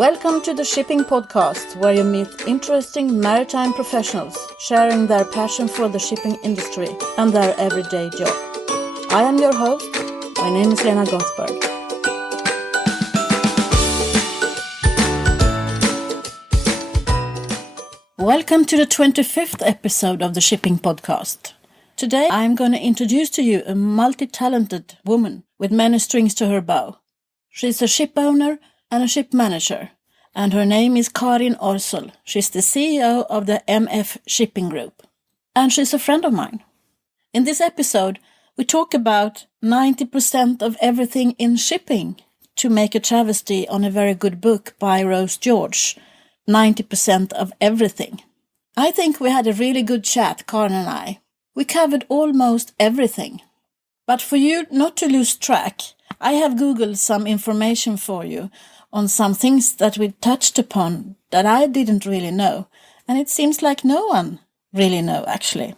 Welcome to the Shipping Podcast, where you meet interesting maritime professionals sharing their passion for the shipping industry and their everyday job. I am your host. My name is Lena Gothberg. Welcome to the 25th episode of the Shipping Podcast. Today I'm going to introduce to you a multi-talented woman with many strings to her bow. She's a ship owner and a ship manager, and her name is Karin Orsel. She's the CEO of the MF Shipping Group, and she's a friend of mine. In this episode, we talk about 90% of everything in shipping, to make a travesty on a very good book by Rose George, 90% of everything. I think we had a really good chat, Karin and I. We covered almost everything. But for you not to lose track, I have Googled some information for you on some things that we touched upon that I didn't really know, and it seems like no one really know actually.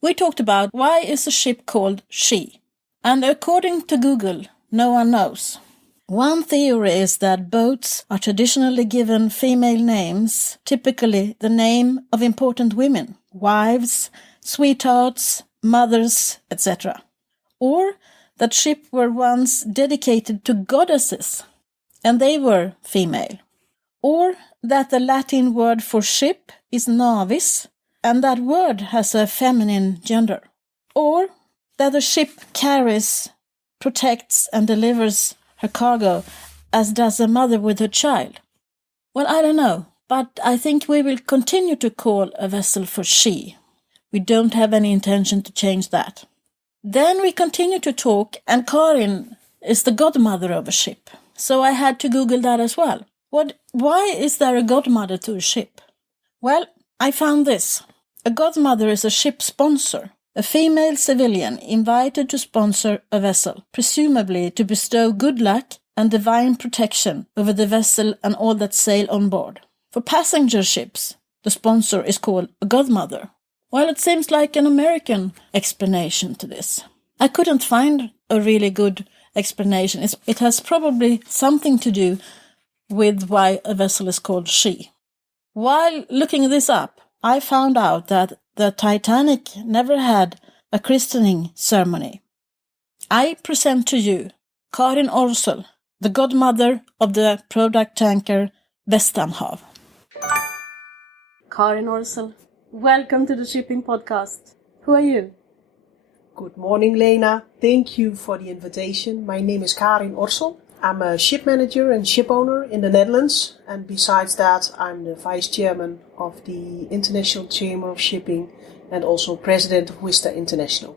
We talked about why is a ship called she, and according to Google, no one knows. One theory is that boats are traditionally given female names, typically the name of important women, wives, sweethearts, mothers, etc. Or that ships were once dedicated to goddesses, and they were female. Or that the Latin word for ship is navis, and that word has a feminine gender. Or that a ship carries, protects, and delivers her cargo, as does a mother with her child. Well, I don't know, but I think we will continue to call a vessel for she. We don't have any intention to change that. Then we continue to talk, and Karin is the godmother of a ship. So I had to Google that as well. Why is there a godmother to a ship? Well, I found this. A godmother is a ship sponsor, a female civilian invited to sponsor a vessel, presumably to bestow good luck and divine protection over the vessel and all that sail on board. For passenger ships, the sponsor is called a godmother. Well, it seems like an American explanation to this. I couldn't find a really good explanation. It has probably something to do with why a vessel is called she. While looking this up, I found out that the Titanic never had a christening ceremony. I present to you Karin Orsel, the godmother of the product tanker WISTA. Karin Orsel, welcome to the Shipping Podcast. Who are you? Good morning, Lena. Thank you for the invitation. My name is Karin Orsel. I'm a ship manager and ship owner in the Netherlands. And besides that, I'm the vice chairman of the International Chamber of Shipping and also president of WISTA International.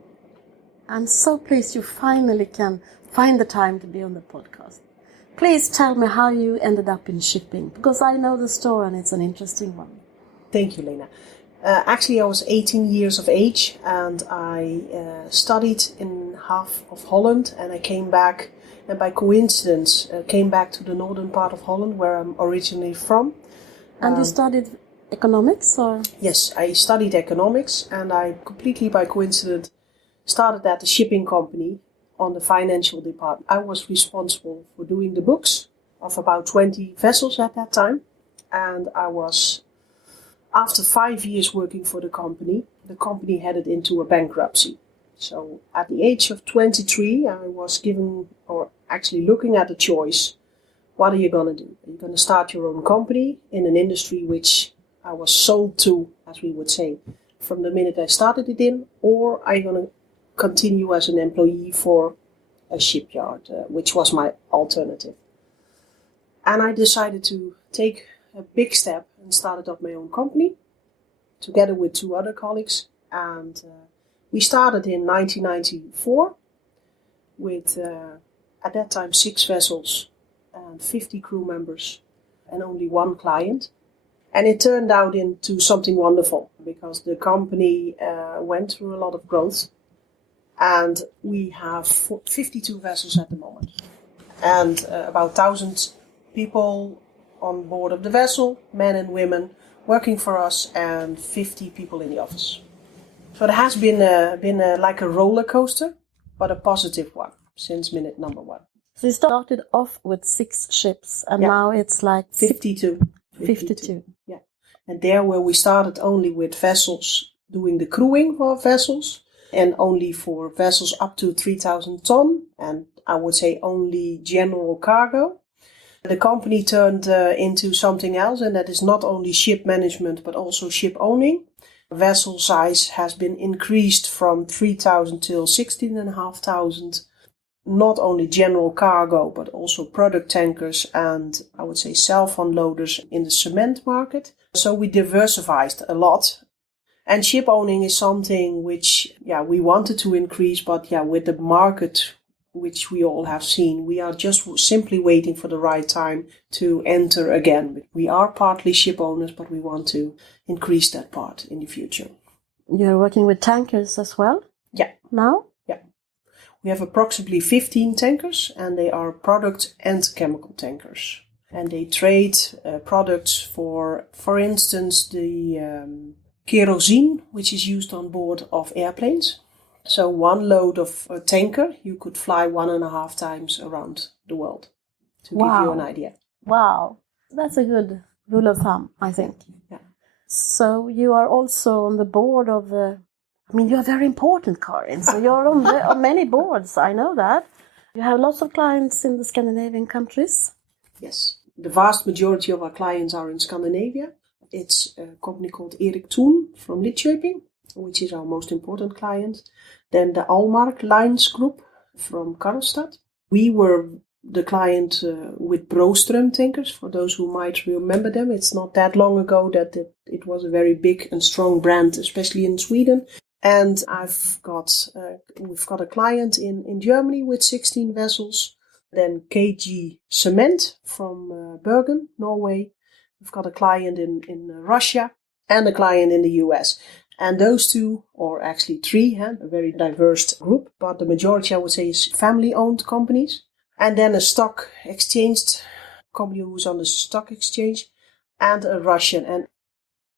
I'm so pleased you finally can find the time to be on the podcast. Please tell me how you ended up in shipping, because I know the story and it's an interesting one. Thank you, Lena. Actually, I was 18 years of age and I studied in half of Holland, and I came back and by coincidence came back to the northern part of Holland where I'm originally from. And you studied economics or? Yes, I studied economics, and I completely by coincidence started at the shipping company on the financial department. I was responsible for doing the books of about 20 vessels at that time, and after 5 years working for the company headed into a bankruptcy. So at the age of 23, I was looking at the choice. What are you going to do? Are you going to start your own company in an industry which I was sold to, as we would say, from the minute I started it in? Or are you going to continue as an employee for a shipyard, which was my alternative? And I decided to take a big step and started up my own company together with two other colleagues, and we started in 1994 with at that time 6 vessels and 50 crew members and only one client, and it turned out into something wonderful because the company went through a lot of growth, and we have 52 vessels at the moment and about 1,000 people on board of the vessel, men and women working for us, and 50 people in the office. So it has been like a roller coaster, but a positive one since minute number one. So you started off with 6 ships, and now it's like 52. 52. Yeah. And there where we started only with vessels, doing the crewing for vessels, and only for vessels up to 3,000 ton, and I would say only general cargo. The company turned into something else, and that is not only ship management but also ship owning. Vessel size has been increased from 3,000 till 16,500. Not only general cargo but also product tankers and I would say self-unloaders in the cement market. So we diversified a lot. And ship owning is something which we wanted to increase, but with the market which we all have seen, we are just simply waiting for the right time to enter again. We are partly ship owners, but we want to increase that part in the future. You're working with tankers as well? Yeah. Now? Yeah. We have approximately 15 tankers, and they are product and chemical tankers. And they trade products for instance, the kerosene, which is used on board of airplanes. So one load of a tanker, you could fly 1.5 times around the world, to give you an idea. Wow. That's a good rule of thumb, I think. Yeah. So you are also on the board of you are very important, Karin. So you're on many boards, I know that. You have lots of clients in the Scandinavian countries. Yes. The vast majority of our clients are in Scandinavia. It's a company called Erik Thun from Lidköping, which is our most important client. Then the Almark Lines Group from Karlstad. We were the client with Broström tankers, for those who might remember them. It's not that long ago that it was a very big and strong brand, especially in Sweden. And we've got a client in Germany with 16 vessels. Then KG Cement from Bergen, Norway. We've got a client in Russia and a client in the US. And those two, or actually 3, a very diverse group, but the majority I would say is family-owned companies. And then a stock exchanged company who's on the stock exchange, and a Russian. And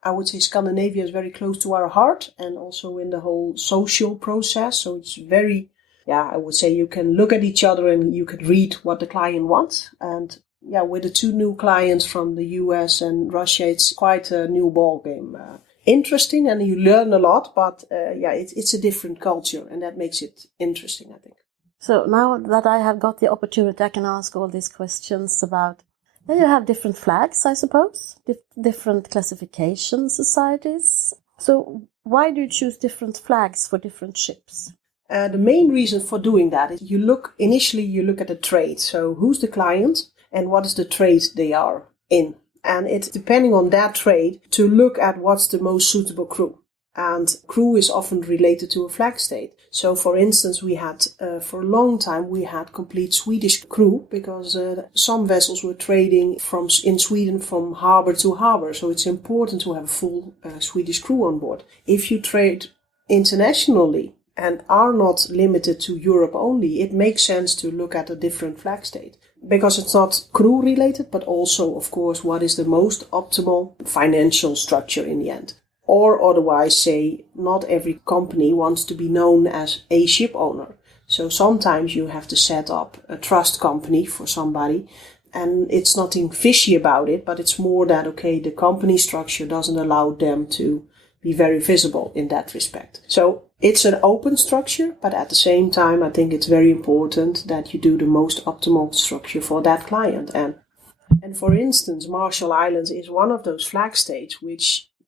I would say Scandinavia is very close to our heart, and also in the whole social process. So it's very, I would say you can look at each other and you can read what the client wants. And with the 2 new clients from the US and Russia, it's quite a new ball game. Interesting, and you learn a lot, but it's a different culture, and that makes it interesting, I think. So now that I have got the opportunity, I can ask all these questions about. You have different flags, I suppose, different classification societies. So why do you choose different flags for different ships? The main reason for doing that is you look at the trade. So who's the client and what is the trade they are in? And it's depending on that trade to look at what's the most suitable crew. And crew is often related to a flag state. So, for instance, we had, for a long time, we had complete Swedish crew because some vessels were trading in Sweden from harbor to harbor. So it's important to have a full Swedish crew on board. If you trade internationally and are not limited to Europe only, it makes sense to look at a different flag state. Because it's not crew related, but also, of course, what is the most optimal financial structure in the end. Or otherwise say, not every company wants to be known as a ship owner. So sometimes you have to set up a trust company for somebody. And it's nothing fishy about it, but it's more that, the company structure doesn't allow them to be very visible in that respect. So it's an open structure, but at the same time, I think it's very important that you do the most optimal structure for that client. And for instance, Marshall Islands is one of those flag states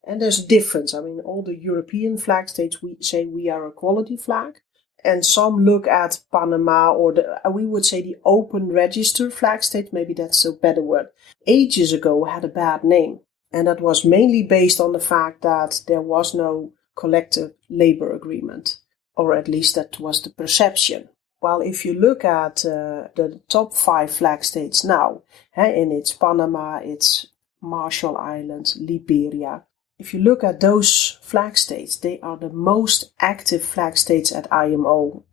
and there's a difference. I mean, all the European flag states, we say we are a quality flag. And some look at Panama or we would say the open register flag state. Maybe that's a better word. Ages ago had a bad name. And that was mainly based on the fact that there was no collective labor agreement. Or at least that was the perception. While if you look at the top 5 flag states now, and it's Panama, it's Marshall Islands, Liberia. If you look at those flag states, they are the most active flag states at IMO.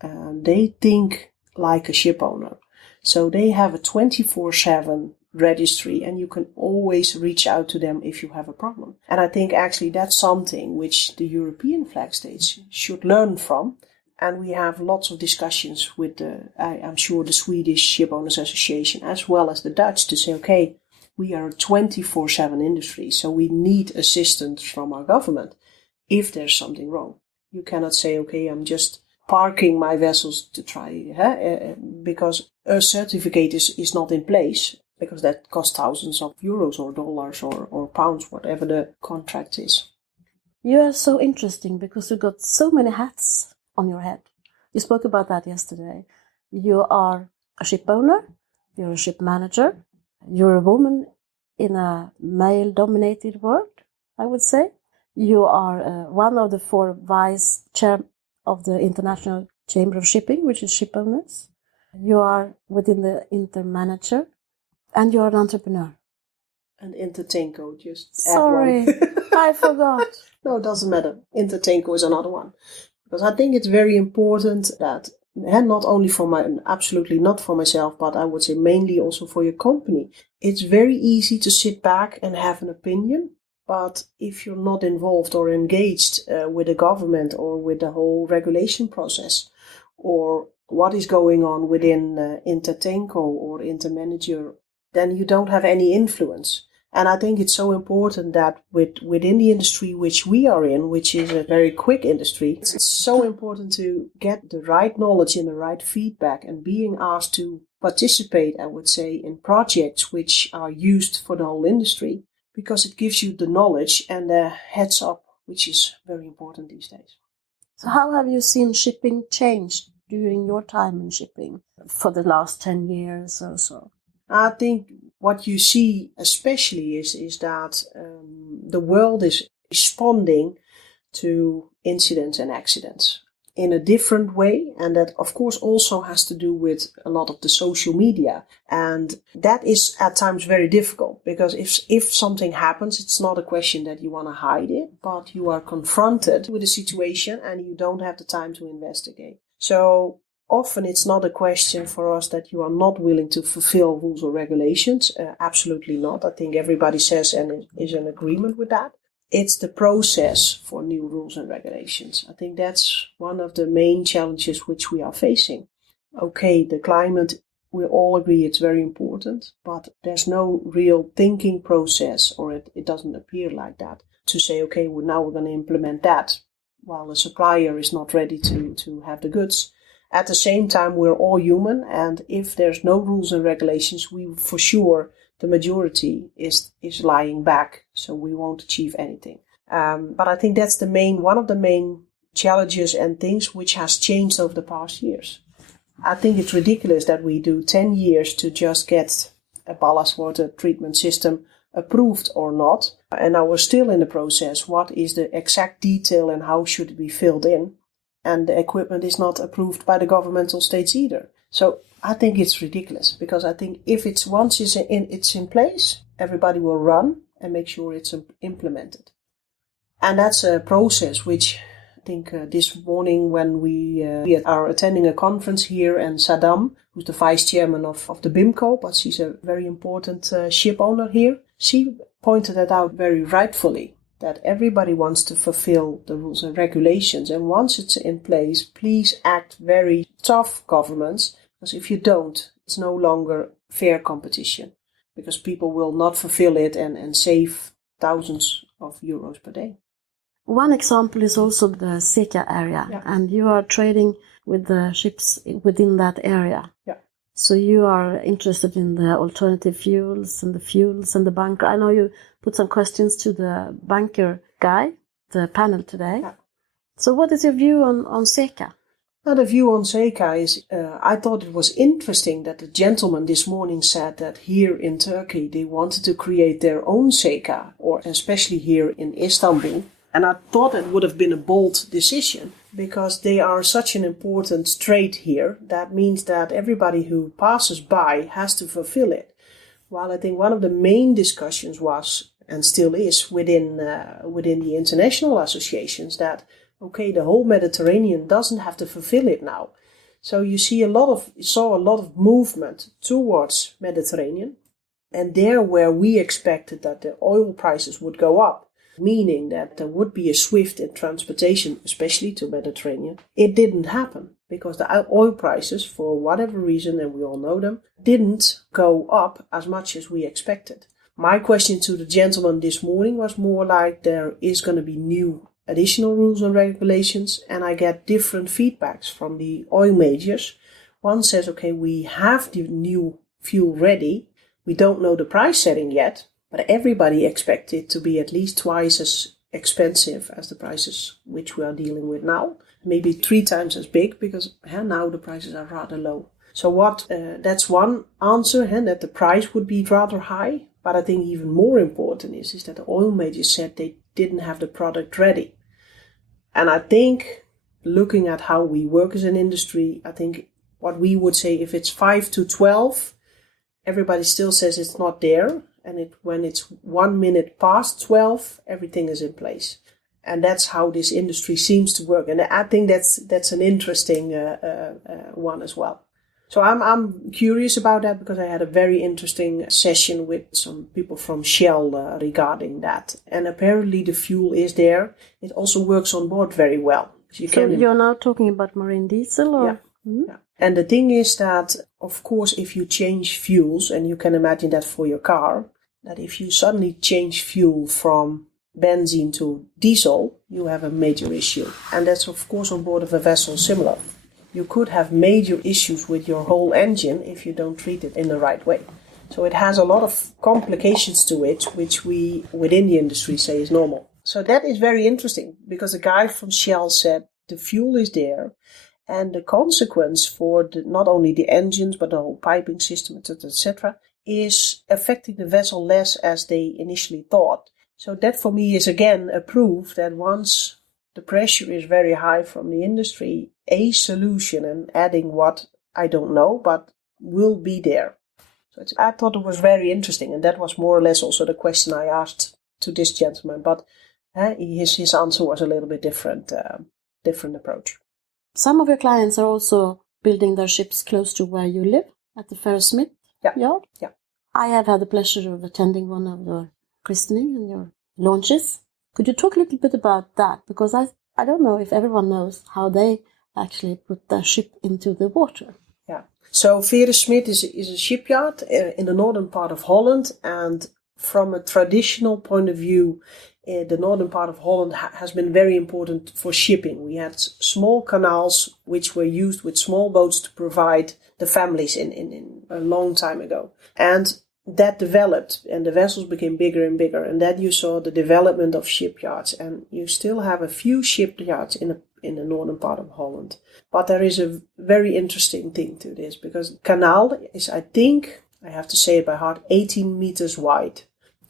They think like a ship owner. So they have a 24/7 registry and you can always reach out to them if you have a problem. And I think actually that's something which the European flag states should learn from. And we have lots of discussions with I'm sure the Swedish Shipowners Association as well as the Dutch to say, okay, we are a 24/7 industry, so we need assistance from our government if there's something wrong. You cannot say, okay, I'm just parking my vessels to try, because a certificate is not in place, because that costs thousands of euros or dollars or pounds, whatever the contract is. You are so interesting because you got so many hats on your head. You spoke about that yesterday. You are a ship owner, you're a ship manager, you're a woman in a male-dominated world, I would say. You are one of the 4 vice chair of the International Chamber of Shipping, which is ship owners. You are within the Intermanager, and you are an entrepreneur. And Intertanko, just Sorry, add one. I forgot. No, it doesn't matter. Intertanko is another one. Because I think it's very important that, and not only absolutely not for myself, but I would say mainly also for your company. It's very easy to sit back and have an opinion. But if you're not involved or engaged with the government or with the whole regulation process, or what is going on within Intertanko or Intermanager, then you don't have any influence. And I think it's so important that within the industry which we are in, which is a very quick industry, it's so important to get the right knowledge and the right feedback and being asked to participate, I would say, in projects which are used for the whole industry, because it gives you the knowledge and the heads up, which is very important these days. So how have you seen shipping change during your time in shipping for the last 10 years or so? I think what you see especially is that the world is responding to incidents and accidents in a different way. And that, of course, also has to do with a lot of the social media. And that is at times very difficult, because if something happens, it's not a question that you want to hide it, but you are confronted with a situation and you don't have the time to investigate. So often it's not a question for us that you are not willing to fulfill rules or regulations. Absolutely not. I think everybody says and is in agreement with that. It's the process for new rules and regulations. I think that's one of the main challenges which we are facing. Okay, the climate, we all agree it's very important, but there's no real thinking process, or it doesn't appear like that, to say, okay, well, now we're going to implement that, while the supplier is not ready to have the goods. At the same time, we're all human, and if there's no rules and regulations, we for sure, the majority is lying back, so we won't achieve anything. But I think that's one of the main challenges and things which has changed over the past years. I think it's ridiculous that we do 10 years to just get a ballast water treatment system approved or not, and now we're still in the process. What is the exact detail and how should it be filled in? And the equipment is not approved by the governmental states either. So I think it's ridiculous, because I think if once it's in place, everybody will run and make sure it's implemented. And that's a process which I think this morning when we are attending a conference here, and Saddam, who's the vice chairman of the BIMCO, but she's a very important ship owner here, she pointed that out very rightfully, that everybody wants to fulfill the rules and regulations. And once it's in place, please act very tough, governments, because if you don't, it's no longer fair competition, because people will not fulfill it and save thousands of euros per day. One example is also the SECA area, Yeah. and you are trading with the ships within that area. Yeah. So you are interested in the alternative fuels and the bunker. I know you put some questions to the bunker guy, the panel today. Yeah. So what is your view on SECA? Now, the view on SECA is, I thought it was interesting that the gentleman this morning said that here in Turkey they wanted to create their own SECA, or especially here in Istanbul. And I thought it would have been a bold decision, because they are such an important trade here. That means that everybody who passes by has to fulfill it. While I think one of the main discussions was, and still is, within the international associations, that okay, the whole Mediterranean doesn't have to fulfill it now. So you saw a lot of movement towards Mediterranean, and there where we expected that the oil prices would go up, meaning that there would be a swift transportation, especially to Mediterranean, it didn't happen because the oil prices, for whatever reason, and we all know them, didn't go up as much as we expected. My question to the gentleman this morning was more like there is going to be new additional rules and regulations, and I get different feedbacks from the oil majors. One says, okay, we have the new fuel ready. We don't know the price setting yet, but everybody expects it to be at least twice as expensive as the prices which we are dealing with now. Maybe 3 times as big because now the prices are rather low. So that's one answer, that the price would be rather high. But I think even more important is that the oil majors said they didn't have the product ready. And I think, looking at how we work as an industry, I think what we would say, if it's 5 to 12, everybody still says it's not there. And when it's 1 minute past 12, everything is in place. And that's how this industry seems to work. And I think that's an interesting one as well. So I'm curious about that because I had a very interesting session with some people from Shell regarding that. And apparently the fuel is there. It also works on board very well. So you're now talking about marine diesel? Or? Yeah. Mm-hmm. Yeah. And the thing is that, of course, if you change fuels, and you can imagine that for your car, that if you suddenly change fuel from benzene to diesel, you have a major issue. And that's, of course, on board of a vessel similar. You could have major issues with your whole engine if you don't treat it in the right way. So it has a lot of complications to it, which we within the industry say is normal. So that is very interesting because a guy from Shell said the fuel is there and the consequence for not only the engines but the whole piping system, etc., is affecting the vessel less as they initially thought. So that for me is again a proof that once the pressure is very high from the industry, a solution, and adding what, I don't know, but will be there. So I thought it was very interesting, and that was more or less also the question I asked to this gentleman, but his answer was a little bit different approach. Some of your clients are also building their ships close to where you live, at the Ferrosmith yard. Yeah. I have had the pleasure of attending one of your christening and your launches. Could you talk a little bit about that? Because I don't know if everyone knows how they actually put their ship into the water. Yeah. So Ferrosmith is a shipyard in the northern part of Holland. And from a traditional point of view, the northern part of Holland has been very important for shipping. We had small canals which were used with small boats to provide the families in a long time ago. And that developed and the vessels became bigger and bigger, and then you saw the development of shipyards, and you still have a few shipyards in the northern part of Holland. But there is a very interesting thing to this, because canal is, I think, I have to say it by heart, 18 meters wide.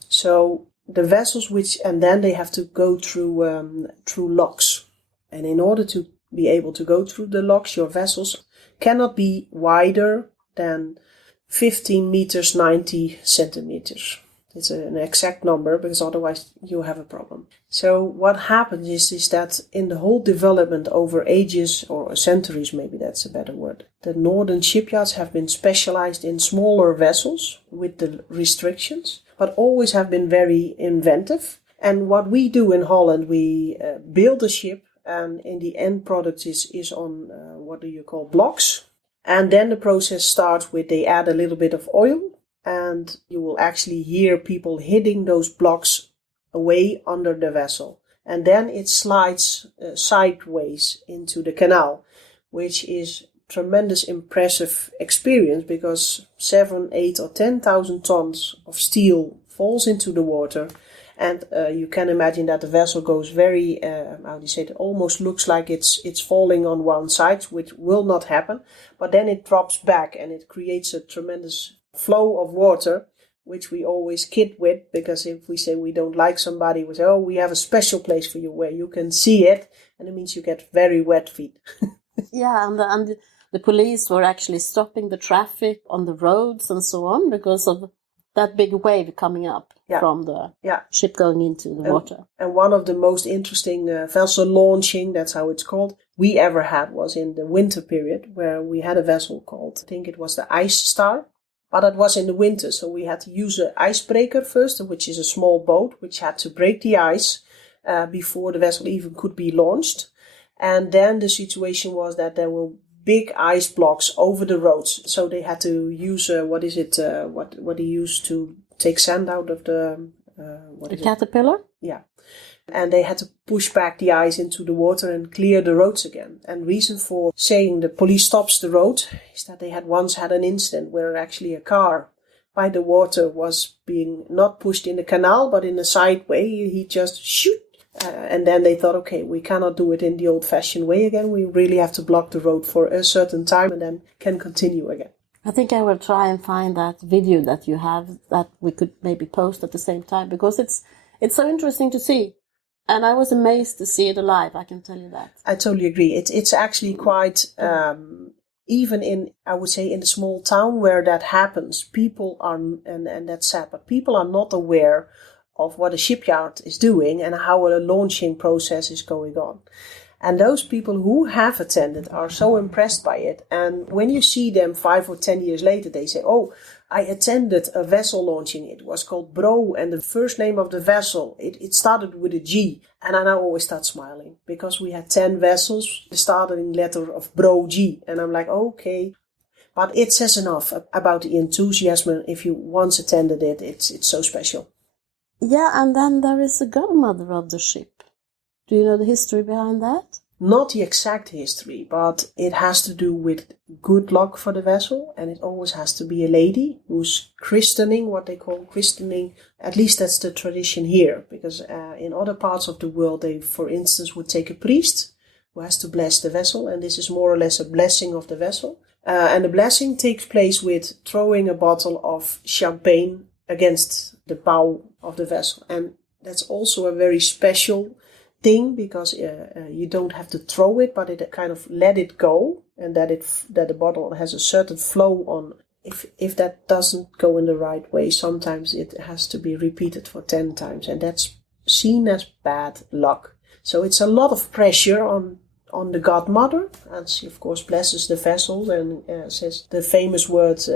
So the vessels and then they have to go through locks. And in order to be able to go through the locks, your vessels cannot be wider than 15 meters, 90 centimeters. It's an exact number because otherwise you have a problem. So what happens is that in the whole development over ages or centuries, maybe that's a better word, the northern shipyards have been specialized in smaller vessels with the restrictions, but always have been very inventive. And what we do in Holland, we build a ship, and in the end product is on blocks. And then the process starts with they add a little bit of oil, and you will actually hear people hitting those blocks away under the vessel. And then it slides sideways into the canal, which is tremendous impressive experience because 7, 8 or 10,000 tons of steel falls into the water. And you can imagine that the vessel goes very, it almost looks like it's falling on one side, which will not happen. But then it drops back and it creates a tremendous flow of water, which we always kid with, because if we say we don't like somebody, we say, we have a special place for you where you can see it, and it means you get very wet feet. Yeah, and the police were actually stopping the traffic on the roads and so on because of that big wave coming up from the ship going into the water. And one of the most interesting vessel launching, that's how it's called, we ever had was in the winter period, where we had a vessel called, I think it was the Ice Star, But it was in the winter, so we had to use an icebreaker first, which is a small boat, which had to break the ice before the vessel even could be launched. And then the situation was that there were big ice blocks over the roads. So they had to use, what they use to take sand out of the... the caterpillar? Yeah. And they had to push back the ice into the water and clear the roads again. And reason for saying the police stops the road is that they had once had an incident where actually a car by the water was being not pushed in the canal, but in a side way. He just shoot. And then they thought, okay, we cannot do it in the old-fashioned way again. We really have to block the road for a certain time and then can continue again. I think I will try and find that video that you have that we could maybe post at the same time, because it's so interesting to see. And I was amazed to see it alive, I can tell you that. I totally agree. It's actually quite, even in, I would say, in the small town where that happens, people are, and that's sad, but people are not aware of what a shipyard is doing and how a launching process is going on. And those people who have attended are so impressed by it. And when you see them 5 or 10 years later, they say, oh, I attended a vessel launching. It was called Bro, and the first name of the vessel, it started with a G. And I now always start smiling because we had 10 vessels, the starting letter of Bro G. And I'm like, okay. But it says enough about the enthusiasm. If you once attended it, it's so special. Yeah, and then there is the godmother of the ship. Do you know the history behind that? Not the exact history, but it has to do with good luck for the vessel, and it always has to be a lady who's christening, what they call christening. At least that's the tradition here, because in other parts of the world, they, for instance, would take a priest who has to bless the vessel, and this is more or less a blessing of the vessel. And the blessing takes place with throwing a bottle of champagne against the bow of the vessel, and that's also a very special thing, because you don't have to throw it, but it kind of let it go, and that the bottle has a certain flow on. If that doesn't go in the right way, sometimes it has to be repeated for 10 times, and that's seen as bad luck. So it's a lot of pressure on the godmother, and she of course blesses the vessel and says the famous words,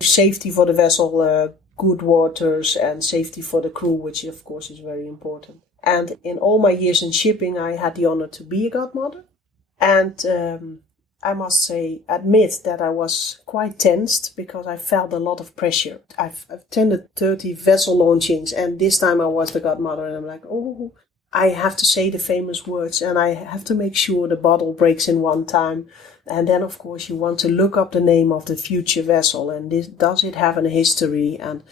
safety for the vessel, good waters, and safety for the crew, which of course is very important. And in all my years in shipping, I had the honor to be a godmother. And I must admit that I was quite tensed because I felt a lot of pressure. I've attended 30 vessel launchings, and this time I was the godmother, and I'm like, oh, I have to say the famous words, and I have to make sure the bottle breaks in one time. And then, of course, you want to look up the name of the future vessel, and does it have a history? And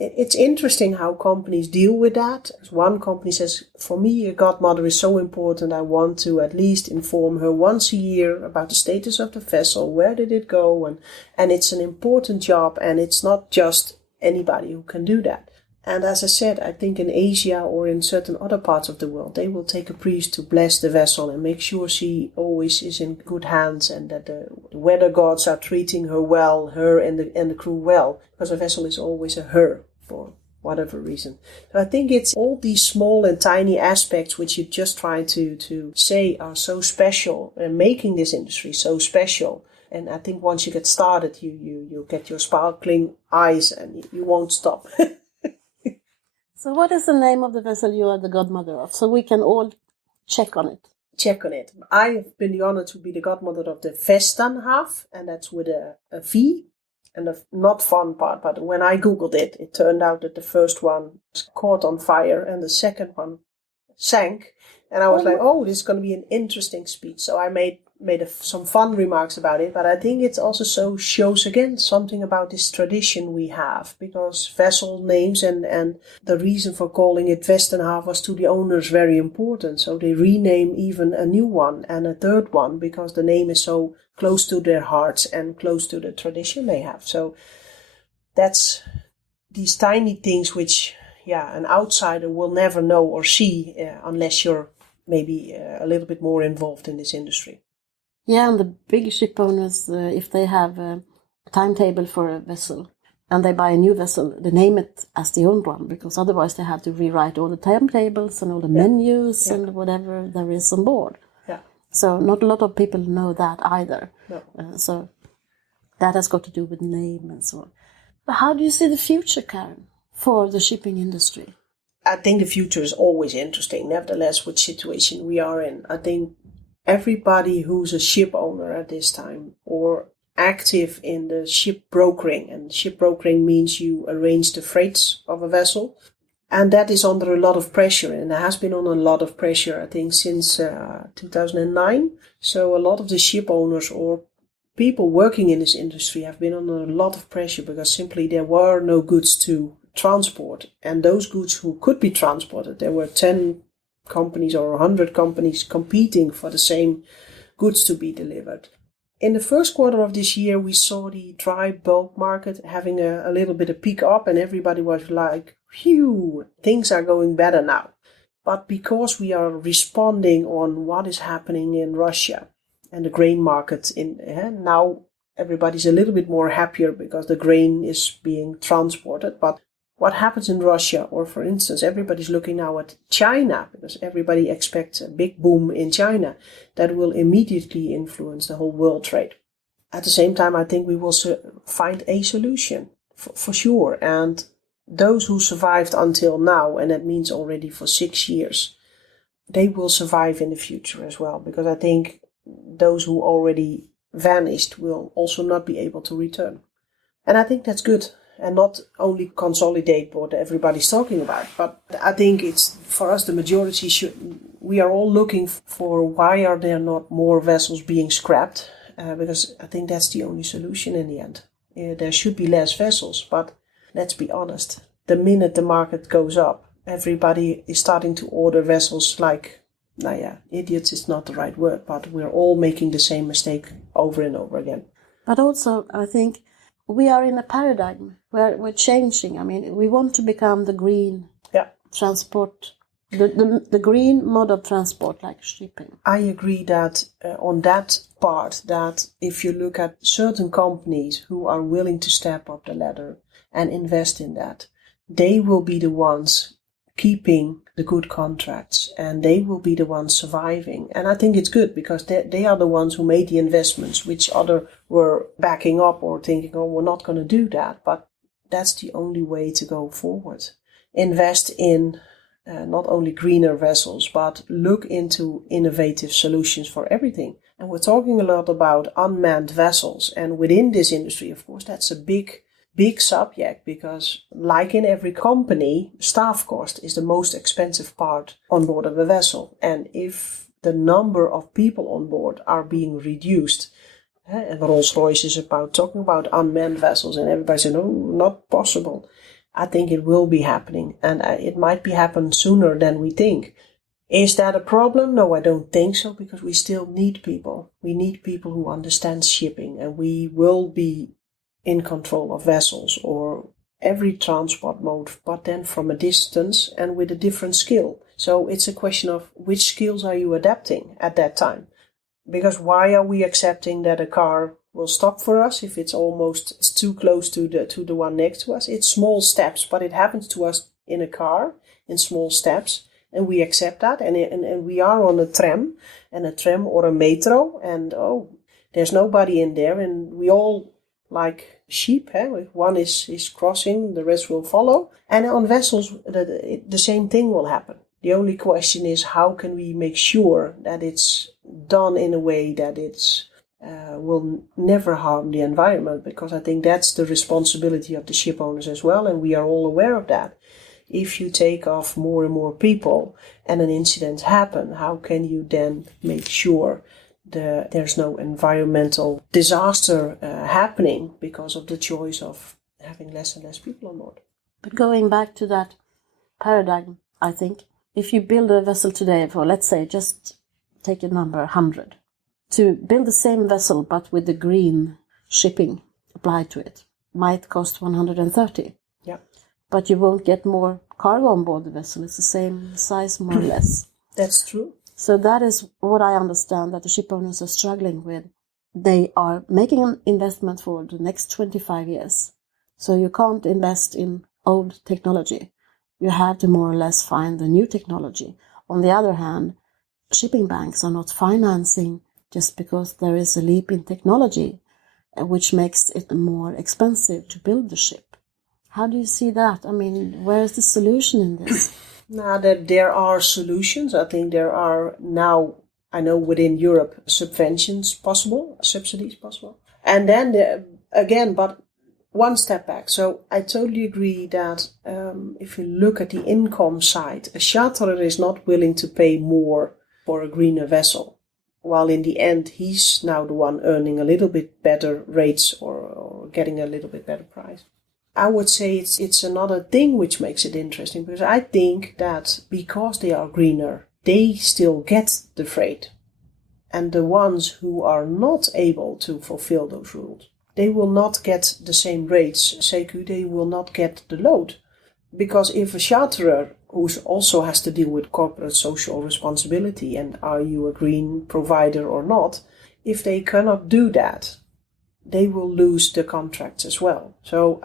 it's interesting how companies deal with that. One company says, for me, a godmother is so important. I want to at least inform her once a year about the status of the vessel. Where did it go? And it's an important job, and it's not just anybody who can do that. And as I said, I think in Asia or in certain other parts of the world, they will take a priest to bless the vessel and make sure she always is in good hands, and that the weather gods are treating her well, her and the crew well, because a vessel is always a her for whatever reason. So I think it's all these small and tiny aspects which you just try to say are so special and making this industry so special. And I think once you get started, you get your sparkling eyes and you won't stop. So what is the name of the vessel you are the godmother of? So we can all check on it. Check on it. I have been the honor to be the godmother of the Vestanhav, and that's with a V. And the not fun part, but when I Googled it, it turned out that the first one was caught on fire and the second one sank. And I was like, oh, this is going to be an interesting speech. So I made some fun remarks about it, but I think it also shows again something about this tradition we have, because vessel names and the reason for calling it Vestanhav was to the owners very important. So they rename even a new one and a third one because the name is so close to their hearts and close to the tradition they have. So that's these tiny things which, an outsider will never know or see unless you're maybe a little bit more involved in this industry. Yeah, and the big ship owners, if they have a timetable for a vessel and they buy a new vessel, they name it as the old one, because otherwise they have to rewrite all the timetables and all the menus and whatever there is on board. Yeah. So not a lot of people know that either. No. So that has got to do with name and so on. But how do you see the future, Karin, for the shipping industry? I think the future is always interesting, nevertheless, which situation we are in. I think everybody who's a ship owner at this time or active in the ship brokering, and ship brokering means you arrange the freights of a vessel, and that is under a lot of pressure, and it has been on a lot of pressure, I think, since 2009. So a lot of the ship owners or people working in this industry have been under a lot of pressure because simply there were no goods to transport, and those goods who could be transported, there were 10 companies or 100 companies competing for the same goods to be delivered. In the first quarter of this year, we saw the dry bulk market having a little bit of peak up, and everybody was like, phew, things are going better now. But because we are responding on what is happening in Russia and the grain market, now everybody's a little bit more happier because the grain is being transported. But what happens in Russia, or for instance, everybody's looking now at China because everybody expects a big boom in China that will immediately influence the whole world trade. At the same time, I think we will find a solution for sure. And those who survived until now, and that means already for 6 years, they will survive in the future as well, because I think those who already vanished will also not be able to return. And I think that's good. And not only consolidate what everybody's talking about, but I think it's for us, the majority we are all looking for why are there not more vessels being scrapped, because I think that's the only solution in the end. There should be less vessels, but let's be honest, the minute the market goes up, everybody is starting to order vessels like, idiots is not the right word, but we're all making the same mistake over and over again. But also, I think we are in a paradigm where we're changing. I mean, we want to become the green transport, the green mode of transport, like shipping. I agree that on that part, that if you look at certain companies who are willing to step up the ladder and invest in that, they will be the ones keeping the good contracts, and they will be the ones surviving. And I think it's good because they are the ones who made the investments, which others were backing up or thinking, oh, we're not going to do that. But that's the only way to go forward. Invest in not only greener vessels, but look into innovative solutions for everything. And we're talking a lot about unmanned vessels. And within this industry, of course, that's a big subject, because like in every company, staff cost is the most expensive part on board of a vessel. And if the number of people on board are being reduced, and Rolls-Royce is talking about unmanned vessels, and everybody says, no, not possible. I think it will be happening, and it might be happen sooner than we think. Is that a problem? No, I don't think so, because we still need people. We need people who understand shipping, and we will be in control of vessels or every transport mode, but then from a distance and with a different skill. So it's a question of which skills are you adapting at that time? Because why are we accepting that a car will stop for us if it's too close to the one next to us? It's small steps, but it happens to us in a car in small steps, and we accept that. And we are on a tram or a metro, and there's nobody in there, and we all like sheep, if one is crossing, the rest will follow. And on vessels, the same thing will happen. The only question is, how can we make sure that it's done in a way that it's will never harm the environment? Because I think that's the responsibility of the ship owners as well, and we are all aware of that. If you take off more and more people and an incident happen, how can you then make sure there's no environmental disaster happening because of the choice of having less and less people on board? But going back to that paradigm, I think if you build a vessel today for, let's say, just take a number 100, to build the same vessel but with the green shipping applied to it might cost 130. Yeah. But you won't get more cargo on board the vessel. It's the same size, more or less. That's true. So that is what I understand that the ship owners are struggling with. They are making an investment for the next 25 years. So you can't invest in old technology. You have to more or less find the new technology. On the other hand, shipping banks are not financing just because there is a leap in technology, which makes it more expensive to build the ship. How do you see that? I mean, where is the solution in this? Now that there are solutions, I think there are now, I know within Europe, subsidies possible. And then again, but one step back. So I totally agree that if you look at the income side, a charterer is not willing to pay more for a greener vessel, while in the end he's now the one earning a little bit better rates or getting a little bit better price. I would say it's another thing which makes it interesting, because I think that because they are greener, they still get the freight. And the ones who are not able to fulfill those rules, they will not get the same rates. CQ, they will not get the load. Because if a charterer, who also has to deal with corporate social responsibility and are you a green provider or not, if they cannot do that, they will lose the contracts as well. So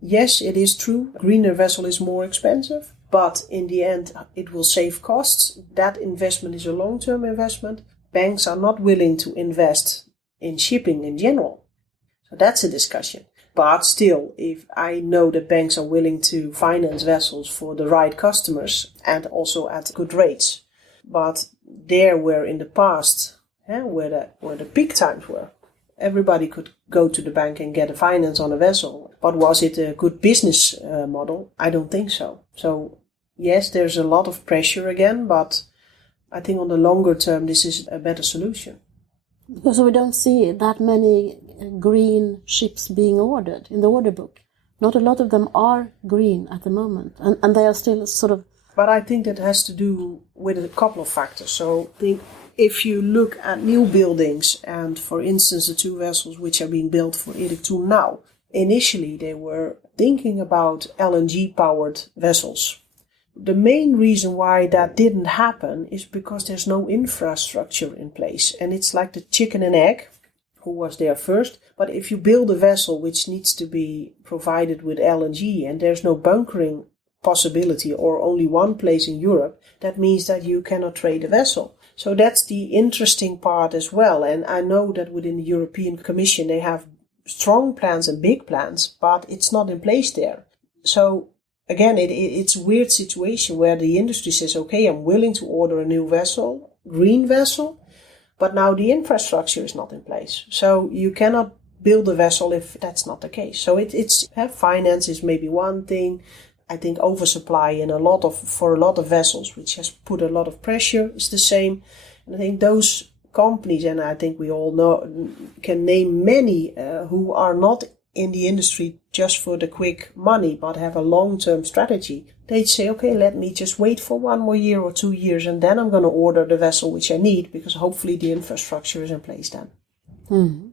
yes, it is true, a greener vessel is more expensive, but in the end it will save costs. That investment is a long-term investment. Banks are not willing to invest in shipping in general. So that's a discussion. But still, if I know that banks are willing to finance vessels for the right customers and also at good rates, but there where in the past, where the peak times were, everybody could go to the bank and get a finance on a vessel. But was it a good business model? I don't think so. So yes, there's a lot of pressure again, but I think on the longer term, this is a better solution. Because we don't see that many green ships being ordered in the order book. Not a lot of them are green at the moment, and they are still sort of... But I think that has to do with a couple of factors. So I think if you look at new buildings, and for instance the two vessels which are being built for Erik Toen now, initially they were thinking about LNG powered vessels. The main reason why that didn't happen is because there's no infrastructure in place. And it's like the chicken and egg, who was there first. But if you build a vessel which needs to be provided with LNG and there's no bunkering possibility or only one place in Europe, that means that you cannot trade a vessel. So that's the interesting part as well. And I know that within the European Commission they have strong plans and big plans, but it's not in place there. So again, it's a weird situation where the industry says, okay, I'm willing to order a new vessel, green vessel, but now the infrastructure is not in place. So you cannot build a vessel if that's not the case. So finance is maybe one thing. I think oversupply for a lot of vessels, which has put a lot of pressure, is the same. And I think those companies, and I think we all can name many who are not in the industry just for the quick money, but have a long-term strategy. They'd say, okay, let me just wait for 1 more year or 2 years, and then I'm going to order the vessel which I need, because hopefully the infrastructure is in place then. Mm-hmm.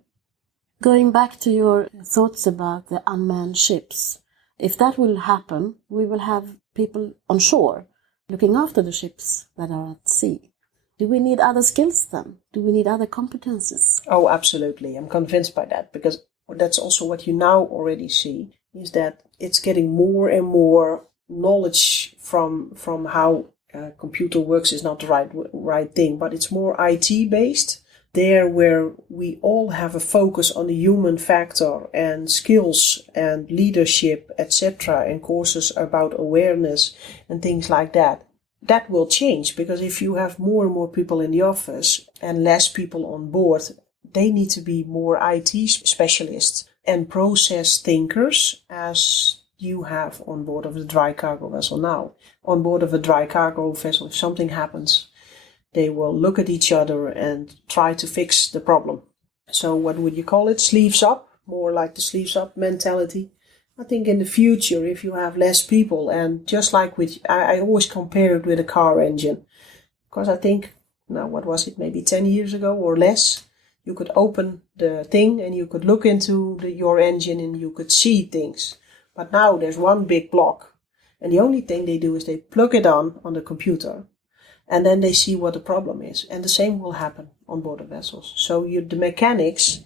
Going back to your thoughts about the unmanned ships, if that will happen, we will have people on shore looking after the ships that are at sea. Do we need other skills then? Do we need other competences? Oh, absolutely. I'm convinced by that, because that's also what you now already see, is that it's getting more and more knowledge from how computer works is not the right thing, but it's more IT based. There where we all have a focus on the human factor and skills and leadership, etc., and courses about awareness and things like that. That will change, because if you have more and more people in the office and less people on board, they need to be more IT specialists and process thinkers, as you have on board of the dry cargo vessel now. On board of a dry cargo vessel, if something happens, they will look at each other and try to fix the problem. So what would you call it? Sleeves up, more like the sleeves up mentality. I think in the future, if you have less people, and just like I always compare it with a car engine, because I think, now what was it, maybe 10 years ago or less, you could open the thing and you could look into your engine and you could see things. But now there's one big block, and the only thing they do is they plug it on the computer, and then they see what the problem is. And the same will happen on board of vessels. So the mechanics,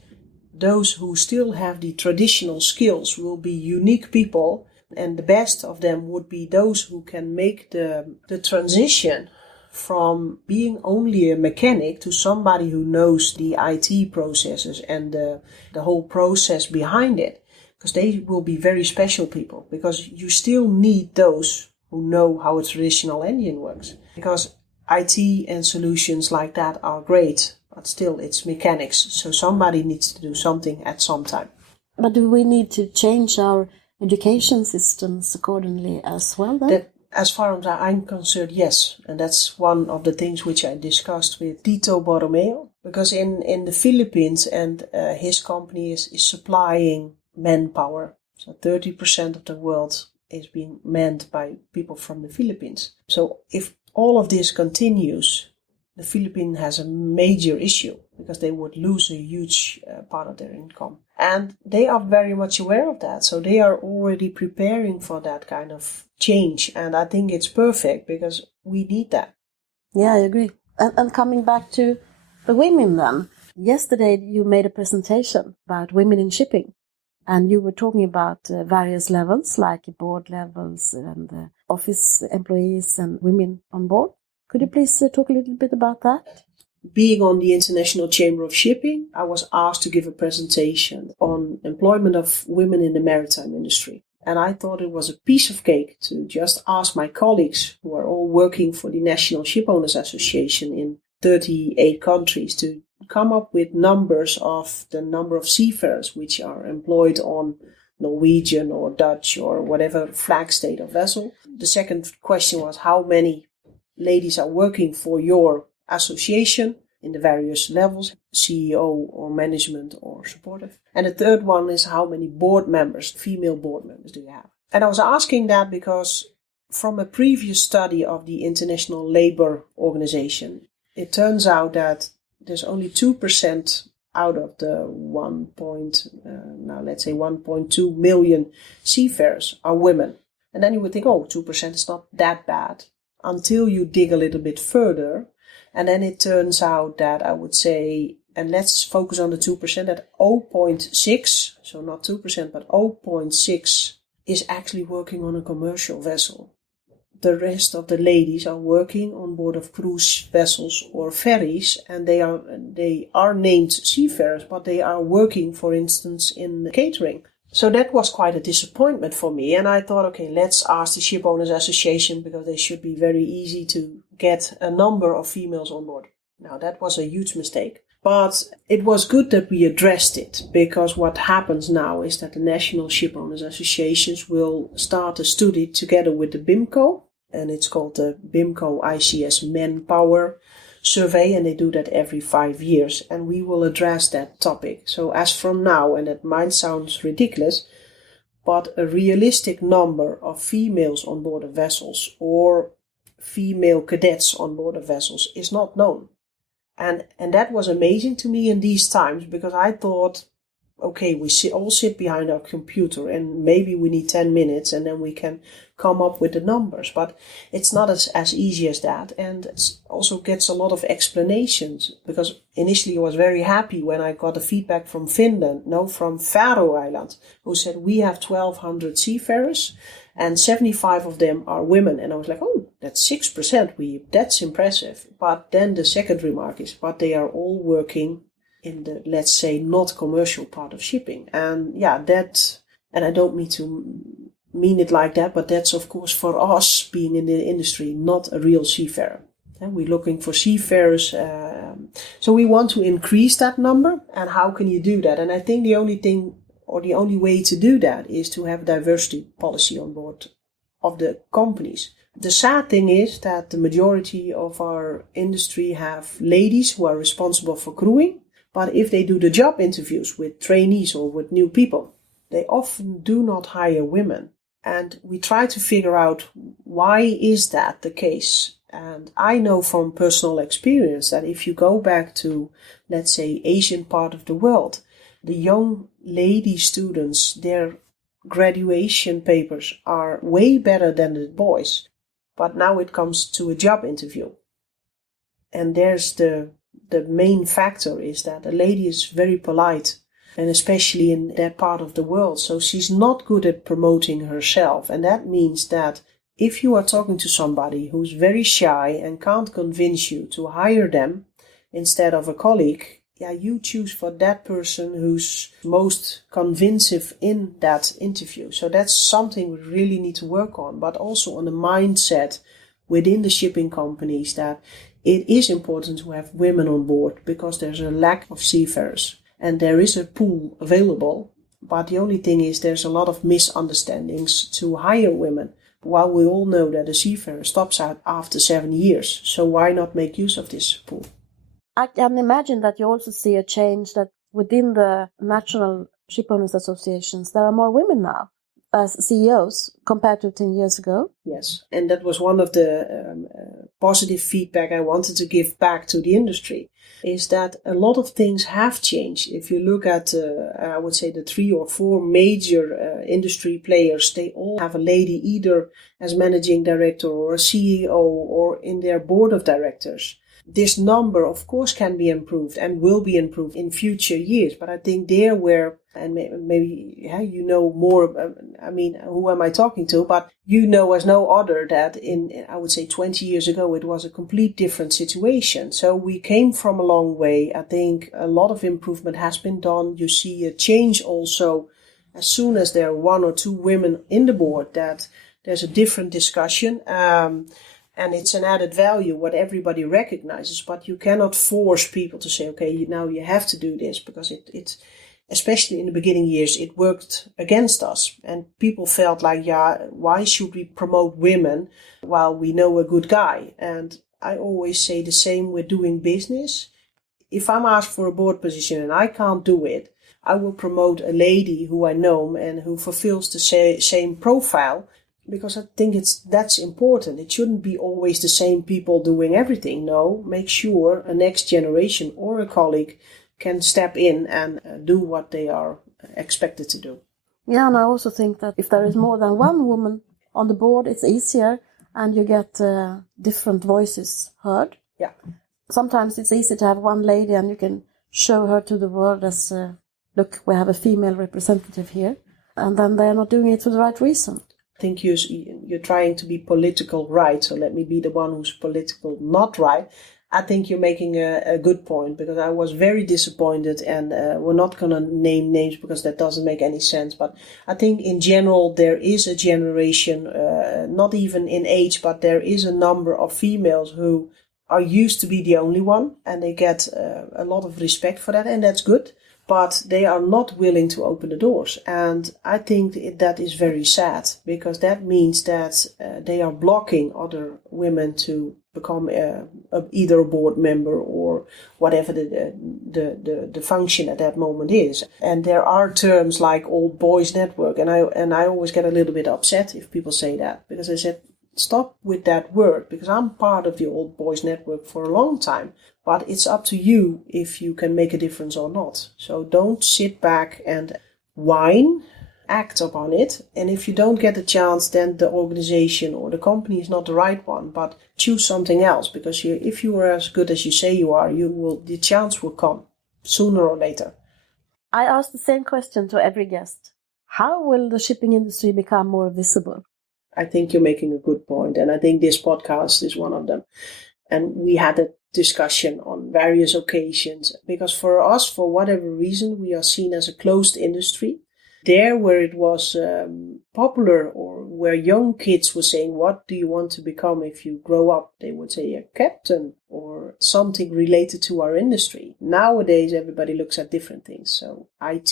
those who still have the traditional skills, will be unique people, and the best of them would be those who can make the transition from being only a mechanic to somebody who knows the IT processes and the whole process behind it. because they will be very special people, because you still need those who know how a traditional engine works. Because IT and solutions like that are great, but still it's mechanics. So somebody needs to do something at some time. But do we need to change our education systems accordingly as well then? That, as far as I'm concerned, yes. And that's one of the things which I discussed with Tito Borromeo. Because in the Philippines, and his company is supplying manpower. So 30% of the world is being manned by people from the Philippines. So if all of this continues, the Philippines has a major issue, because they would lose a huge part of their income. And they are very much aware of that. So they are already preparing for that kind of change. And I think it's perfect, because we need that. Yeah, I agree. And coming back to the women then. Yesterday you made a presentation about women in shipping. And you were talking about various levels, like board levels and office employees and women on board. Could you please talk a little bit about that? Being on the International Chamber of Shipping, I was asked to give a presentation on employment of women in the maritime industry. And I thought it was a piece of cake to just ask my colleagues, who are all working for the National Shipowners Association in 38 countries, to come up with numbers of the number of seafarers which are employed on Norwegian or Dutch or whatever flag state of vessel. The second question was, how many ladies are working for your association in the various levels, CEO or management or supportive. And the third one is, how many board members, female board members, do you have? And I was asking that because from a previous study of the International Labour Organization, it turns out that there's only 2% out of the 1.2 million seafarers are women. And then you would think, 2% is not that bad, until you dig a little bit further. And then it turns out that, I would say, and let's focus on the 2%, that 0.6, so not 2%, but 0.6 is actually working on a commercial vessel. The rest of the ladies are working on board of cruise vessels or ferries, and they are named seafarers, but they are working, for instance, in catering. So that was quite a disappointment for me, and I thought, okay, let's ask the Shipowners Association, because they should be very easy to get a number of females on board. Now, that was a huge mistake, but it was good that we addressed it, because what happens now is that the National Shipowners Associations will start a study together with the BIMCO, and it's called the BIMCO ICS Manpower Survey, and they do that every 5 years, and we will address that topic. So as from now, and that might sound ridiculous, but a realistic number of females on board of vessels or female cadets on board of vessels is not known. And that was amazing to me in these times, because I thought, okay, we all sit behind our computer and maybe we need 10 minutes and then we can come up with the numbers. But it's not as easy as that. And it also gets a lot of explanations, because initially I was very happy when I got the feedback from from Faroe Islands, who said we have 1,200 seafarers and 75 of them are women. And I was like, that's 6%. That's impressive. But then the second remark is, but they are all working in the, let's say, not commercial part of shipping. And and I don't mean it like that, but that's of course for us being in the industry, not a real seafarer. And we're looking for seafarers. So we want to increase that number. And how can you do that? And I think the only way to do that is to have a diversity policy on board of the companies. The sad thing is that the majority of our industry have ladies who are responsible for crewing. But if they do the job interviews with trainees or with new people, they often do not hire women. And we try to figure out, why is that the case? And I know from personal experience that if you go back to, let's say, Asian part of the world, the young lady students, their graduation papers are way better than the boys. But now it comes to a job interview. And there's the main factor is that a lady is very polite, and especially in that part of the world. So she's not good at promoting herself. And that means that if you are talking to somebody who's very shy and can't convince you to hire them instead of a colleague, you choose for that person who's most convincing in that interview. So that's something we really need to work on, but also on the mindset within the shipping companies that it is important to have women on board because there's a lack of seafarers and there is a pool available. But the only thing is there's a lot of misunderstandings to hire women. While we all know that a seafarer stops out after 7 years. So why not make use of this pool? I can imagine that you also see a change that within the national shipowners associations, there are more women now as CEOs compared to 10 years ago. Yes, and that was one of the positive feedback I wanted to give back to the industry, is that a lot of things have changed. If you look at, I would say, the 3 or 4 major industry players, they all have a lady either as managing director or a CEO or in their board of directors. This number, of course, can be improved and will be improved in future years. But I think there where, and maybe you know more, who am I talking to? But you know as no other that in, I would say 20 years ago, it was a complete different situation. So we came from a long way. I think a lot of improvement has been done. You see a change also as soon as there are 1 or 2 women in the board, that there's a different discussion. And it's an added value, what everybody recognizes, but you cannot force people to say, okay, now you have to do this, because it especially in the beginning years, it worked against us. And people felt like, why should we promote women while we know a good guy? And I always say the same with doing business. If I'm asked for a board position and I can't do it, I will promote a lady who I know and who fulfills the same profile. Because I think that's important. It shouldn't be always the same people doing everything. No, make sure a next generation or a colleague can step in and do what they are expected to do. Yeah, and I also think that if there is more than one woman on the board, it's easier and you get different voices heard. Yeah. Sometimes it's easy to have one lady and you can show her to the world as, look, we have a female representative here. And then they're not doing it for the right reason. I think you're trying to be political right, so let me be the one who's political not right. I think you're making a good point, because I was very disappointed, and we're not going to name names because that doesn't make any sense. But I think in general there is a generation, not even in age, but there is a number of females who are used to be the only one, and they get a lot of respect for that, and that's good. But they are not willing to open the doors. And I think that is very sad, because that means that they are blocking other women to become either a board member or whatever the function at that moment is. And there are terms like old boys network. And I always get a little bit upset if people say that, because I said, stop with that word, because I'm part of the old boys network for a long time. But it's up to you if you can make a difference or not. So don't sit back and whine, act upon it. And if you don't get a chance, then the organization or the company is not the right one. But choose something else, because if you are as good as you say you are, the chance will come sooner or later. I ask the same question to every guest. How will the shipping industry become more visible? I think you're making a good point, and I think this podcast is one of them. And we had a discussion on various occasions, because for us, for whatever reason, we are seen as a closed industry. There where it was popular, or where young kids were saying, what do you want to become if you grow up? They would say a captain or something related to our industry. Nowadays, everybody looks at different things. So IT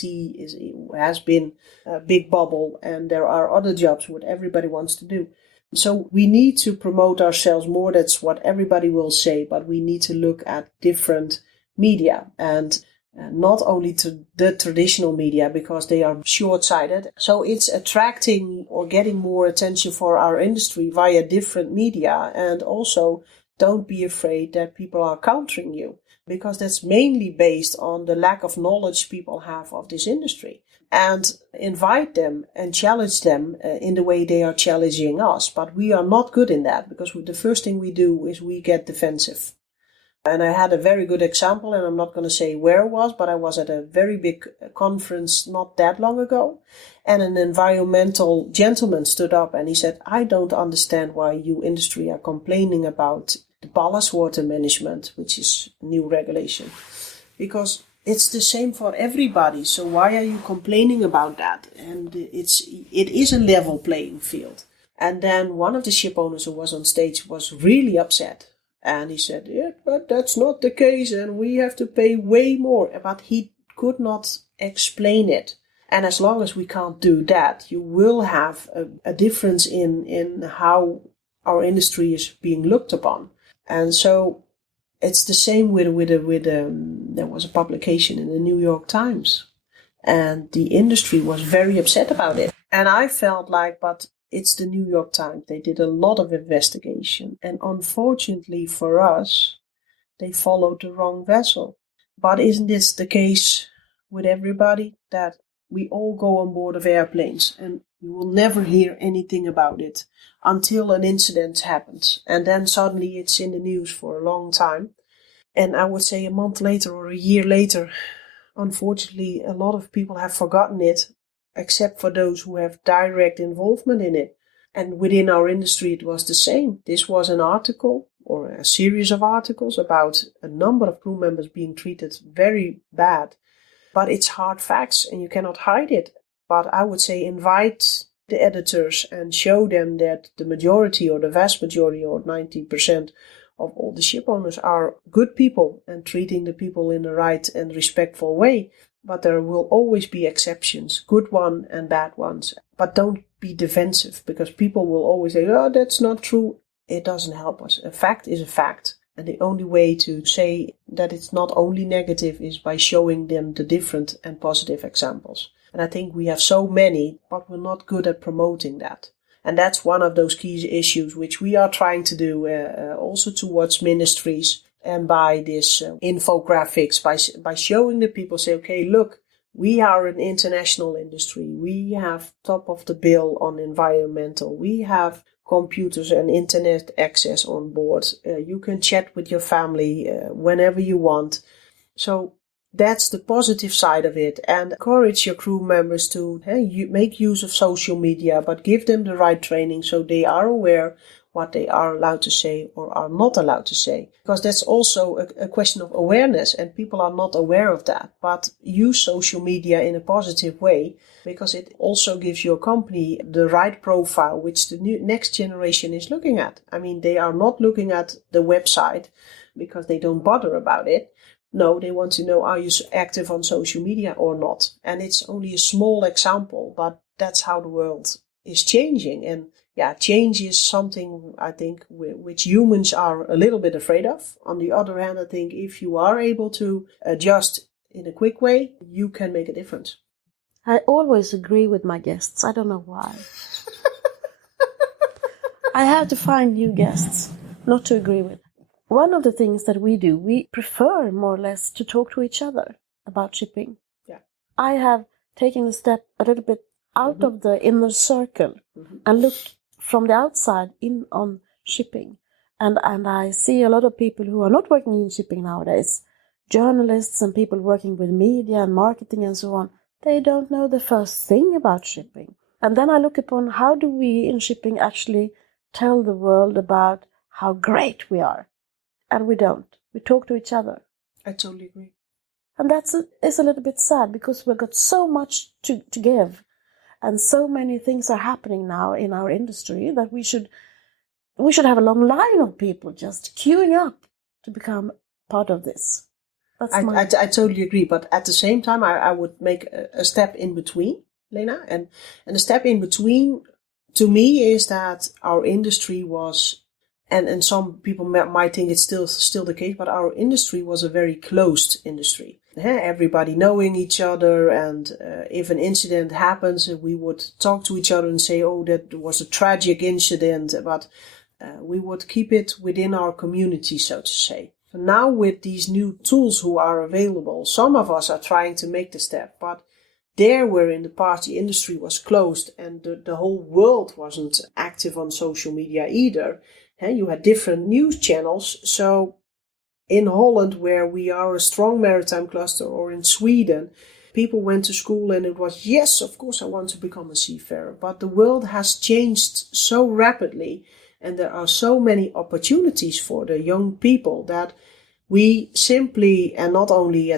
has been a big bubble, and there are other jobs what everybody wants to do. So we need to promote ourselves more. That's what everybody will say, but we need to look at different media, and not only to the traditional media, because they are short-sighted. So it's attracting or getting more attention for our industry via different media. And also, don't be afraid that people are countering you, because that's mainly based on the lack of knowledge people have of this industry. And invite them and challenge them in the way they are challenging us. But we are not good in that, because the first thing we do is we get defensive. And I had a very good example, and I'm not going to say where it was, but I was at a very big conference not that long ago. And an environmental gentleman stood up and he said, I don't understand why you industry are complaining about the ballast water management, which is new regulation. because it's the same for everybody. So why are you complaining about that? And it is a level playing field. And then one of the ship owners who was on stage was really upset. And he said, yeah, but that's not the case and we have to pay way more. But he could not explain it. And as long as we can't do that, you will have a difference in how our industry is being looked upon. And so it's the same with there was a publication in the New York Times. And the industry was very upset about it. And I felt like, but it's the New York Times. They did a lot of investigation. And unfortunately for us, they followed the wrong vessel. But isn't this the case with everybody? That we all go on board of airplanes and you will never hear anything about it until an incident happens. And then suddenly it's in the news for a long time. And I would say a month later or a year later, unfortunately, a lot of people have forgotten it, except for those who have direct involvement in it. And within our industry, it was the same. This was an article or a series of articles about a number of crew members being treated very bad. But it's hard facts and you cannot hide it. But I would say invite the editors and show them that the majority or the vast majority or 90% of all the ship owners are good people and treating the people in the right and respectful way. But there will always be exceptions, good ones and bad ones. But don't be defensive because people will always say, oh, that's not true. It doesn't help us. A fact is a fact. And the only way to say that it's not only negative is by showing them the different and positive examples. And I think we have so many, but we're not good at promoting that. And that's one of those key issues which we are trying to do also towards ministries and by this infographics, by showing the people, say, okay, look, we are an international industry. We have top of the bill on environmental. We have computers and internet access on board. You can chat with your family whenever you want. So that's the positive side of it. And encourage your crew members to make use of social media, but give them the right training so they are aware what they are allowed to say or are not allowed to say. Because that's also a question of awareness and people are not aware of that. But use social media in a positive way because it also gives your company the right profile which the next generation is looking at. I mean, they are not looking at the website because they don't bother about it. No, they want to know, are you active on social media or not? And it's only a small example, but that's how the world is changing. And yeah, change is something, I think, which humans are a little bit afraid of. On the other hand, I think if you are able to adjust in a quick way, you can make a difference. I always agree with my guests. I don't know why. I have to find new guests not to agree with. One of the things that we do, we prefer more or less to talk to each other about shipping. Yeah. I have taken a step a little bit out of the inner circle and look from the outside in on shipping. And I see a lot of people who are not working in shipping nowadays, journalists and people working with media and marketing and so on. They don't know the first thing about shipping. And then I look upon how do we in shipping actually tell the world about how great we are. And we don't. We talk to each other. I totally agree. And it's a little bit sad because we've got so much to give. And so many things are happening now in our industry that we should have a long line of people just queuing up to become part of this. I totally agree. But at the same time, I would make a step in between, Lena. And the step in between, to me, is that our industry was, and some people might think it's still the case, but our industry was a very closed industry. Everybody knowing each other, and if an incident happens, we would talk to each other and say, oh, that was a tragic incident, but we would keep it within our community, so to say. So now with these new tools who are available, some of us are trying to make the step, but there where in the past the industry was closed and the whole world wasn't active on social media either, you had different news channels. So in Holland, where we are a strong maritime cluster, or in Sweden, people went to school and it was, yes, of course I want to become a seafarer. But the world has changed so rapidly and there are so many opportunities for the young people that We simply, and not only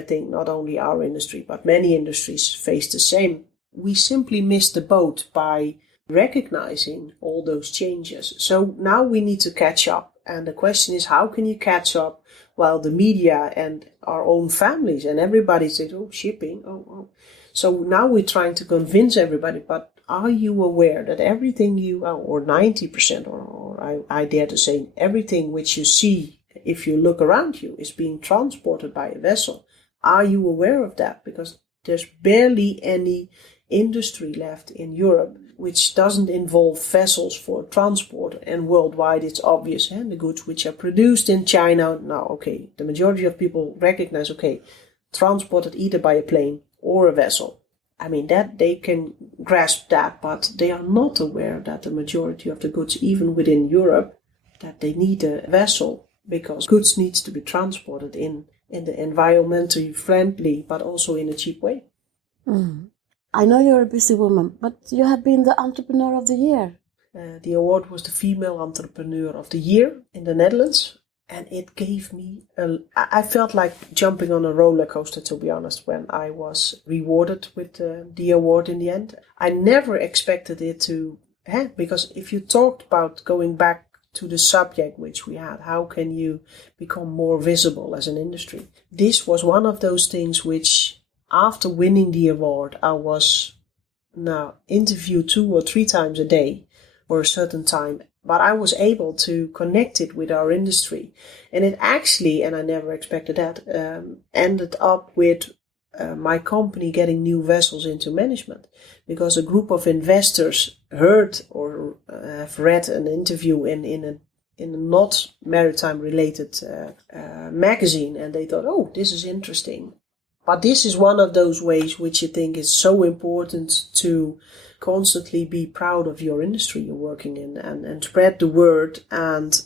our industry, but many industries face the same. We simply missed the boat by recognizing all those changes. So now we need to catch up. And the question is, how can you catch up while the media and our own families and everybody says, oh, shipping, oh. So now we're trying to convince everybody, but are you aware that everything or 90%, or I dare to say everything which you see, if you look around you, is being transported by a vessel? Are you aware of that? Because there's barely any industry left in Europe which doesn't involve vessels for transport, and worldwide it's obvious, and the goods which are produced in China now, okay, the majority of people recognize, okay, transported either by a plane or a vessel. I mean, that they can grasp that, but they are not aware that the majority of the goods, even within Europe, that they need a vessel, because goods needs to be transported in the environmentally friendly, but also in a cheap way. Mm. I know you're a busy woman, but you have been the Entrepreneur of the Year. The award was the Female Entrepreneur of the Year in the Netherlands. And it gave me, I felt like jumping on a roller coaster, to be honest, when I was rewarded with the award in the end. I never expected it to, because if you talked about going back to the subject which we had, how can you become more visible as an industry? This was one of those things which, after winning the award, I was now interviewed 2 or 3 times a day for a certain time. But I was able to connect it with our industry. And it actually, and I never expected that, ended up with my company getting new vessels into management. Because a group of investors heard or have read an interview in a not maritime related magazine. And they thought, oh, this is interesting. But this is one of those ways which you think is so important to constantly be proud of your industry you're working in and spread the word. And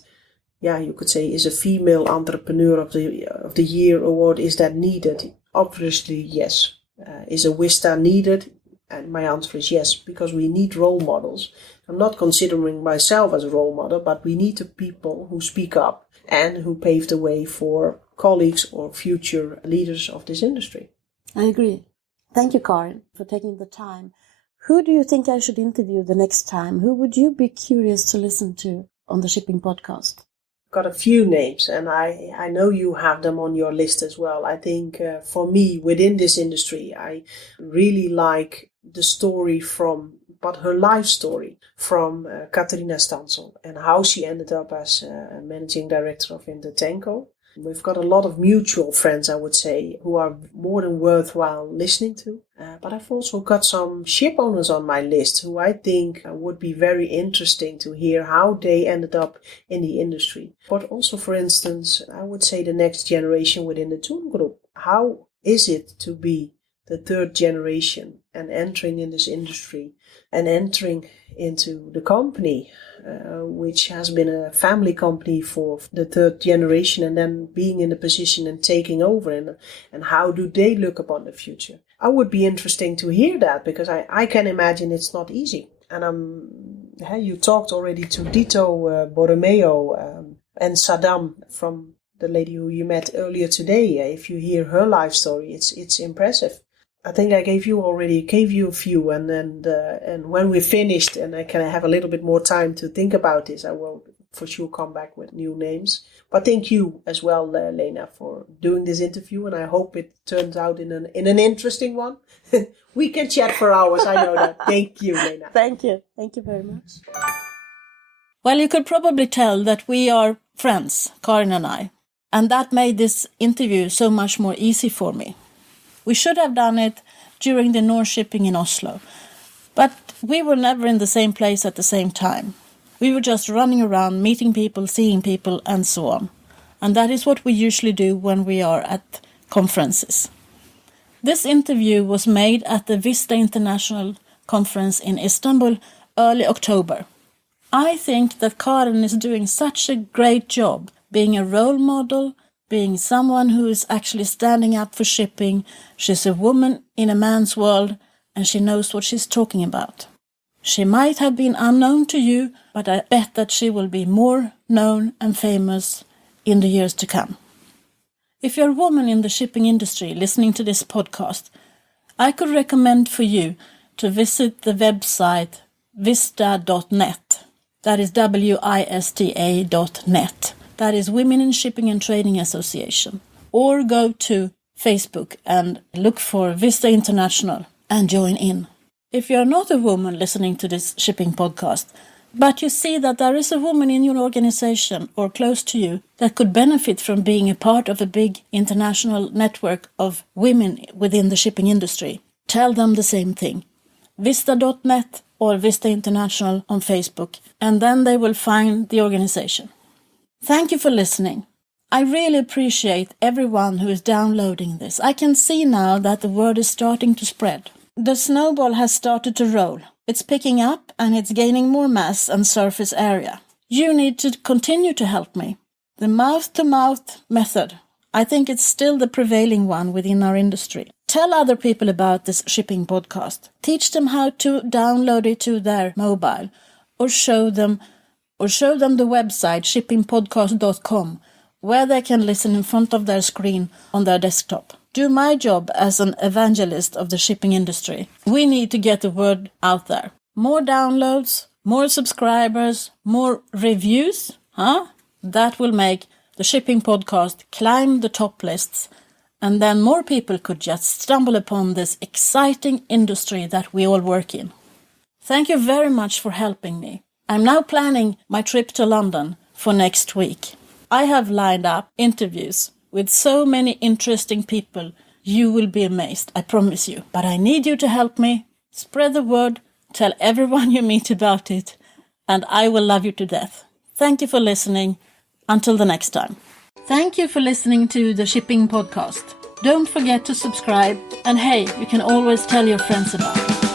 you could say, is a Female Entrepreneur of the Year award, is that needed? Obviously, yes. Is a WISTA needed? And my answer is yes, because we need role models. I'm not considering myself as a role model, but we need the people who speak up and who pave the way for colleagues or future leaders of this industry. I agree. Thank you, Karin, for taking the time. Who do you think I should interview the next time? Who would you be curious to listen to on the Shipping Podcast? I've got a few names, and I know you have them on your list as well. I think for me, within this industry, I really like the story her life story from Katarina Stansel, and how she ended up as managing director of Intertanko. We've got a lot of mutual friends, I would say, who are more than worthwhile listening to. But I've also got some ship owners on my list who I think would be very interesting to hear how they ended up in the industry. But also, for instance, I would say the next generation within the Toon Group. How is it to be the 3rd generation and entering in this industry and entering into the company, which has been a family company for the 3rd generation, and then being in the position and taking over, and how do they look upon the future? I would be interesting to hear that, because I can imagine it's not easy. And you talked already to Dito Borromeo and Saddam, from the lady who you met earlier today. If you hear her life story, it's impressive. I think I gave you a few, and when we're finished and I can have a little bit more time to think about this, I will for sure come back with new names. But thank you as well, Lena, for doing this interview, and I hope it turns out in an interesting one. We can chat for hours, I know that. Thank you, Lena. Thank you very much. Well, you could probably tell that we are friends, Karin and I, and that made this interview so much more easy for me. We should have done it during the North Shipping in Oslo, but we were never in the same place at the same time. We were just running around, meeting people, seeing people, and so on. And that is what we usually do when we are at conferences. This interview was made at the WISTA International Conference in Istanbul early October. I think that Karin is doing such a great job being a role model, being someone who is actually standing up for shipping. She's a woman in a man's world, and she knows what she's talking about. She might have been unknown to you, but I bet that she will be more known and famous in the years to come. If you're a woman in the shipping industry listening to this podcast, I could recommend for you to visit the website WISTA.net. That is WISTA.net. That is Women in Shipping and Trading Association. Or go to Facebook and look for WISTA International and join in. If you're not a woman listening to this shipping podcast, but you see that there is a woman in your organization or close to you that could benefit from being a part of a big international network of women within the shipping industry, tell them the same thing. Vista.net or Vista International on Facebook, and then they will find the organization. Thank you for listening. I really appreciate everyone who is downloading this. I can see now that the word is starting to spread. The snowball has started to roll. It's picking up and it's gaining more mass and surface area. You need to continue to help me. The mouth-to-mouth method, I think it's still the prevailing one within our industry. Tell other people about this shipping podcast. Teach them how to download it to their mobile or show them the website shippingpodcast.com where they can listen in front of their screen on their desktop. Do my job as an evangelist of the shipping industry. We need to get the word out there. More downloads, more subscribers, more reviews, That will make the shipping podcast climb the top lists, and then more people could just stumble upon this exciting industry that we all work in. Thank you very much for helping me. I'm now planning my trip to London for next week. I have lined up interviews with so many interesting people. You will be amazed, I promise you. But I need you to help me. Spread the word, tell everyone you meet about it, and I will love you to death. Thank you for listening. Until the next time. Thank you for listening to the Shipping Podcast. Don't forget to subscribe, and hey, you can always tell your friends about it.